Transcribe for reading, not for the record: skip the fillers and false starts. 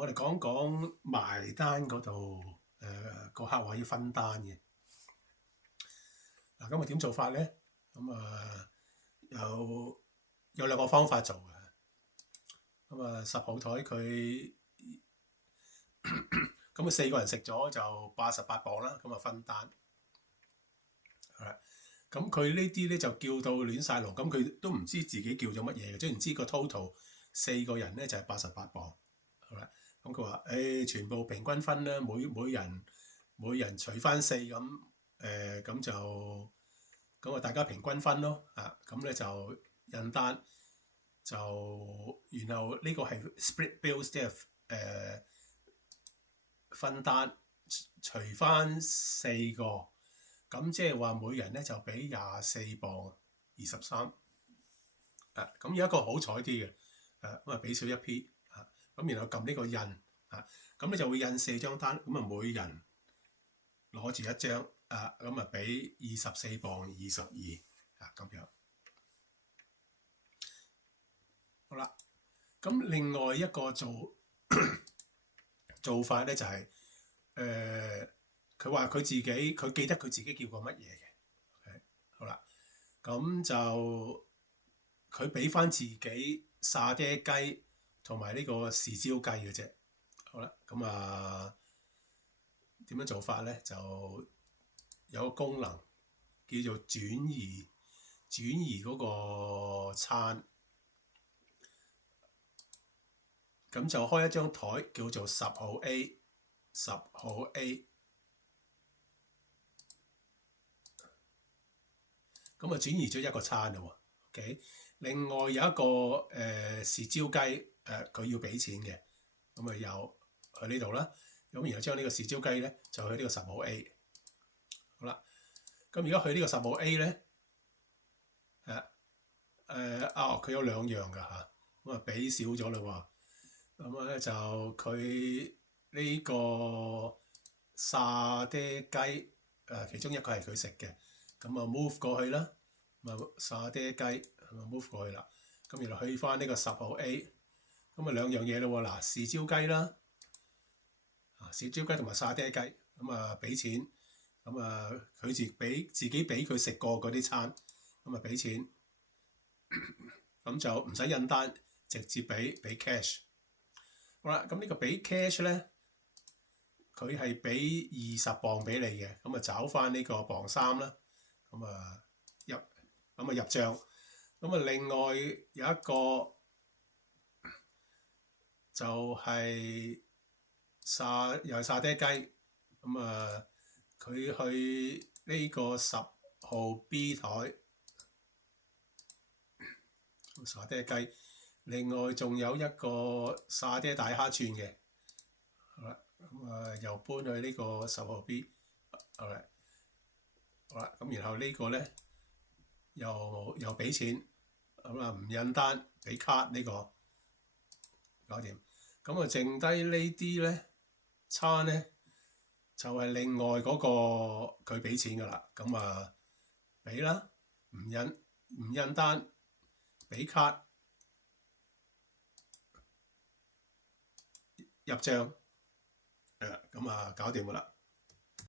我哋講講埋單嗰度，個客話要分單嘅。嗱，咁我點做法咧？咁有兩個方法做嘅。咁10號台佢咁4個人食咗就88磅啦，咁分單。係啦，咁佢呢啲咧就叫到亂晒龍，咁佢都唔知自己叫咗乜嘢嘅，即係唔知個 total 4個人咧就係88磅。好啦，咁佢話全部平均分啦，每人除翻4咁，咁就咁大家平均分咯。咁咧就印單，就然後呢個係 split bills， 即係分單除翻4個，咁即係話每人咧就俾24磅23。咁有一個好彩啲嘅，咁俾少一 P， 咁然後撳呢個印，咁你就會印4張單，咁每人攞住一張，咁俾24磅22，咁樣。好啦，咁另外一個做法咧就係佢話佢記得佢自己叫過乜嘢嘅。好啦，咁就佢俾翻自己沙爹雞同埋呢個豉椒雞嘅啫。好啦，咁點樣做法咧？就有個功能叫做轉移嗰個餐。咁就開一張台叫做10號 A， 10號 A。咁轉移咗一個餐啦喎。OK， 另外有一個豉椒雞，佢要俾錢嘅，咁又去呢度啦。咁然後將呢個豉椒雞咧就去呢個10號 A。好啦，咁如果去呢個10號 A 咧，佢有2樣㗎嚇，咁俾少咗啦喎。咁咧就佢呢個沙爹雞，其中一個係佢食嘅，咁move 過去啦，沙爹雞move 過去啦，咁然後去翻呢個10號 A， 咁2樣嘢咯喎。嗱，豉椒雞啦，豉椒雞同埋沙爹雞，咁俾錢，咁佢自己俾佢食過嗰啲餐，咁俾錢，咁就唔使印單，直接俾 cash。好啦，咁呢個俾 cash 咧，佢係俾20磅俾你嘅，咁找翻呢個磅3啦，咁入帳。咁另外有一個就係又係沙爹雞，咁佢去呢個10號 B 台沙爹雞。另外仲有一個沙爹大蝦串嘅。好啦，咁又搬去呢個10號 B。好啦，咁然後呢個咧又俾錢，咁唔印單，俾卡呢個搞掂。咁剩低呢啲咧餐咧就係另外嗰個佢俾錢㗎啦。咁俾啦，唔印單，俾卡。入帳，咁搞掂㗎啦。